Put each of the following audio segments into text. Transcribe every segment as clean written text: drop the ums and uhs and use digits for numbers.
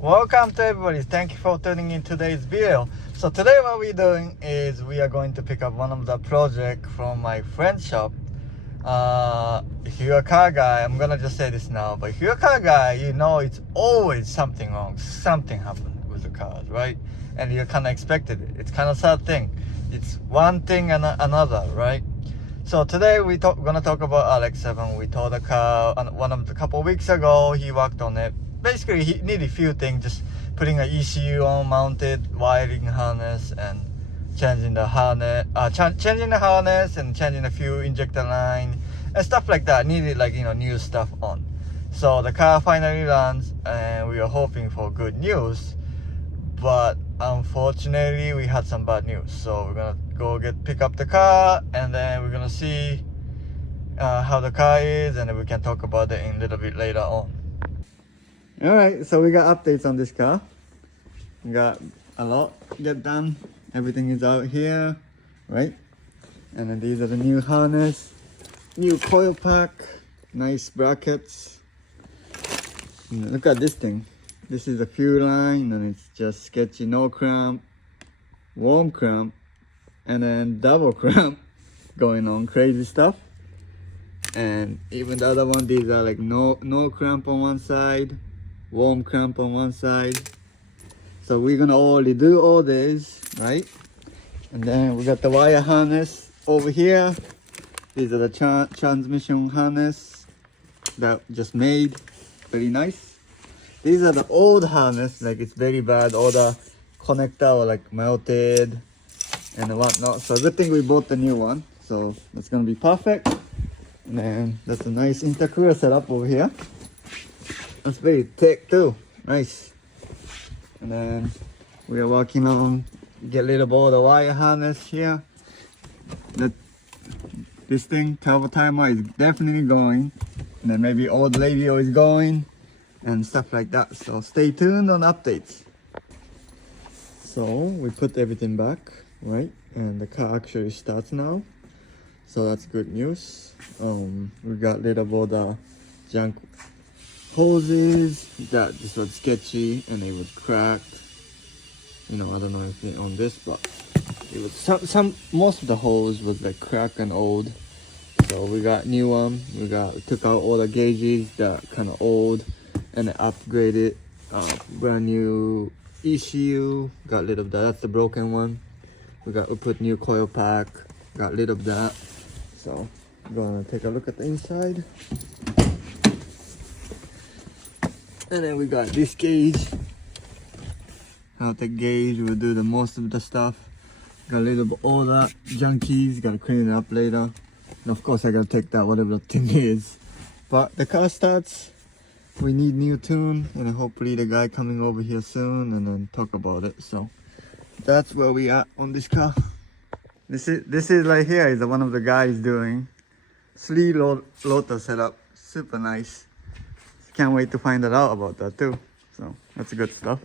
Welcome to everybody, thank you for tuning in today's video. So today what we're doing is we are going to pick up one of the project from my friend's shop. If you're a car guy, I'm gonna just say this now, but if you're a car guy, you know it's always something wrong, something happened with the cars, right? And you kind of expected it. It's kind of sad thing. It's one thing and another, right? So today we're gonna talk about RX7. We towed the car a couple weeks ago. He worked on it. Basically, he needed a few things, just putting an ECU on, mounted wiring harness, and changing the harness, and changing a few injector line and stuff like that. Needed new stuff on. So the car finally runs, and we were hoping for good news, but unfortunately we had some bad news. So we're gonna go pick up the car, and then we're gonna see how the car is, and then we can talk about it in a little bit later on. Alright, so we got updates on this car. We got a lot get done. Everything is out here, right? And then these are the new harness, new coil pack, nice brackets. Look at this thing. This is a fuel line, and it's just sketchy, no cramp, warm cramp, and then double cramp going on, crazy stuff. And even the other one, these are like no cramp on one side, warm cramp on one side. So we're gonna only do all this, right? And then we got the wire harness over here. These are the transmission harness that just made, very nice. These are the old harness, like it's very bad, all the connector were like melted and whatnot. So good thing we bought the new one, so that's gonna be perfect. And then that's a nice intercooler setup over here. That's very thick too, nice. And then we are working on get rid of all the wire harness here. This thing, turbo timer, is definitely going, and then maybe old radio is going and stuff like that. So stay tuned on updates. So we put everything back, right? And the car actually starts now, so that's good news. We got rid of all the junk hoses that just was sketchy and they would crack. I don't know if it's on this, but it was most of the hose was like cracked and old. So we got new one. Took out all the gauges that kind of old, and upgraded brand new ECU. Got rid of that. That's the broken one. We put new coil pack. Got rid of that. So I'm gonna take a look at the inside. And then we got this gauge. Out the gauge will do the most of the stuff. Got rid of all that junkies. Gotta clean it up later. And of course I gotta take that whatever the thing is. But the car starts. We need new tune, and hopefully the guy coming over here soon, and then talk about it. So that's where we are on this car. This is right here is one of the guys doing 3 rotor setup. Super nice. Can't wait to find out about that too. So that's good stuff.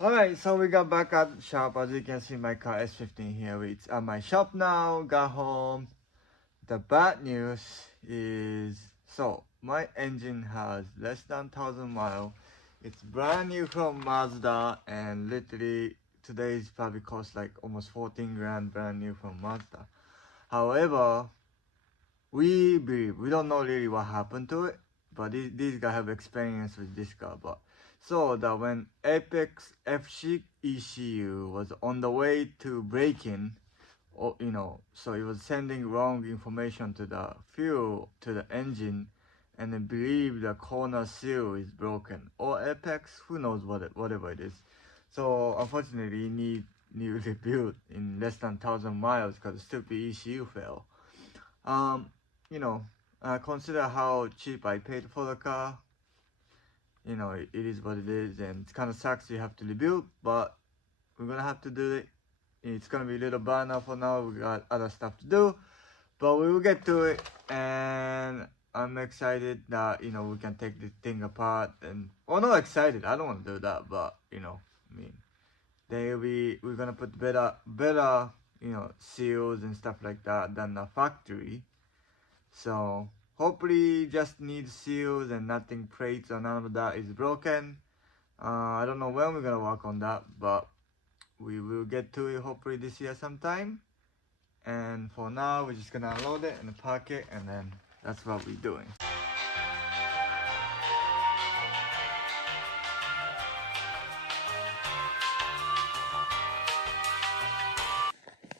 Alright, so we got back at the shop. As you can see, my car S15 here. It's at my shop now. Got home. The bad news is, so my engine has less than 1,000 miles. It's brand new from Mazda, and literally today's probably cost like almost 14 grand brand new from Mazda. However, we don't know really what happened to it, but these guys have experience with this car. But so that when Apex FC ECU was on the way to break-in, or so it was sending wrong information to the fuel, to the engine, and I believe the corner seal is broken, or apex, who knows whatever it is. So unfortunately it need new rebuild in less than 1,000 miles because stupid ECU fail. You know, consider how cheap I paid for the car. You know, it is what it is, and it kind of sucks you have to rebuild, but we're gonna have to do it. It's gonna be a little burnout for now. We got other stuff to do, but we will get to it. And I'm excited that, you know, we can take this thing apart. And well, not excited, I don't want to do that, but you know, I mean, we're gonna put better you know, seals and stuff like that than the factory. So hopefully just need seals and nothing plates or none of that is broken. I don't know when we're gonna work on that, but we will get to it hopefully this year sometime. And for now, we're just gonna unload it and park it, and then that's what we're doing.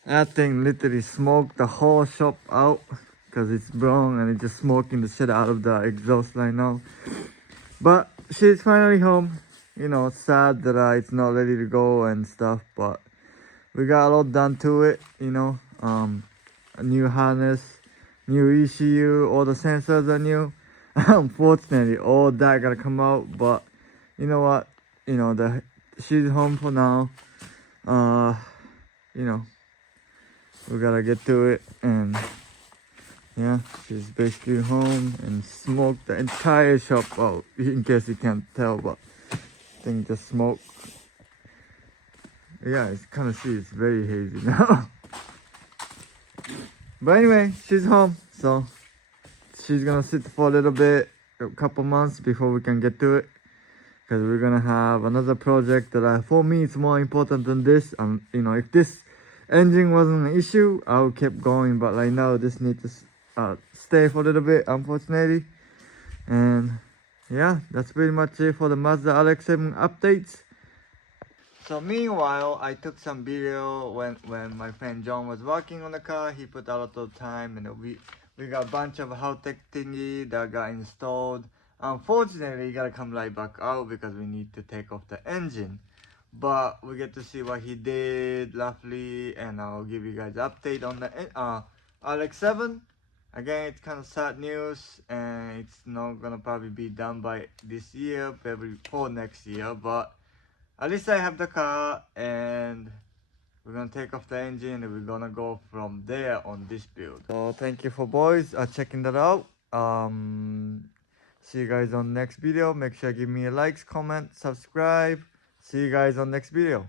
That thing literally smoked the whole shop out because it's brown and it's just smoking the shit out of the exhaust line now. But she's finally home. You know, sad that it's not ready to go and stuff, but we got a lot done to it, you know. A new harness, new ECU, all the sensors are new. Unfortunately, all that gotta come out, but you know what? You know, she's home for now. You know, we gotta get to it, and yeah, she's basically home and smoked the entire shop out, in case you can't tell, but thing just smoked. Yeah, it's kind of see it's very hazy now. But anyway, she's home, so she's gonna sit for a little bit, a couple months before we can get to it, because we're gonna have another project that for me it's more important than this. You know, if this engine wasn't an issue, I would keep going, but right now this needs to stay for a little bit, unfortunately. And yeah, that's pretty much it for the Mazda RX-7 updates. So meanwhile, I took some video when my friend John was working on the car. He put a lot of time, and we got a bunch of high-tech thingy that got installed. Unfortunately, it gotta come right back out because we need to take off the engine. But we get to see what he did roughly, and I'll give you guys an update on the RX-7. Again, it's kind of sad news, and it's not gonna probably be done by this year, probably for next year, but at least I have the car, and we're gonna take off the engine and we're gonna go from there on this build. So thank you for boys checking that out. See you guys on next video. Make sure you give me a likes, comment, subscribe. See you guys on next video.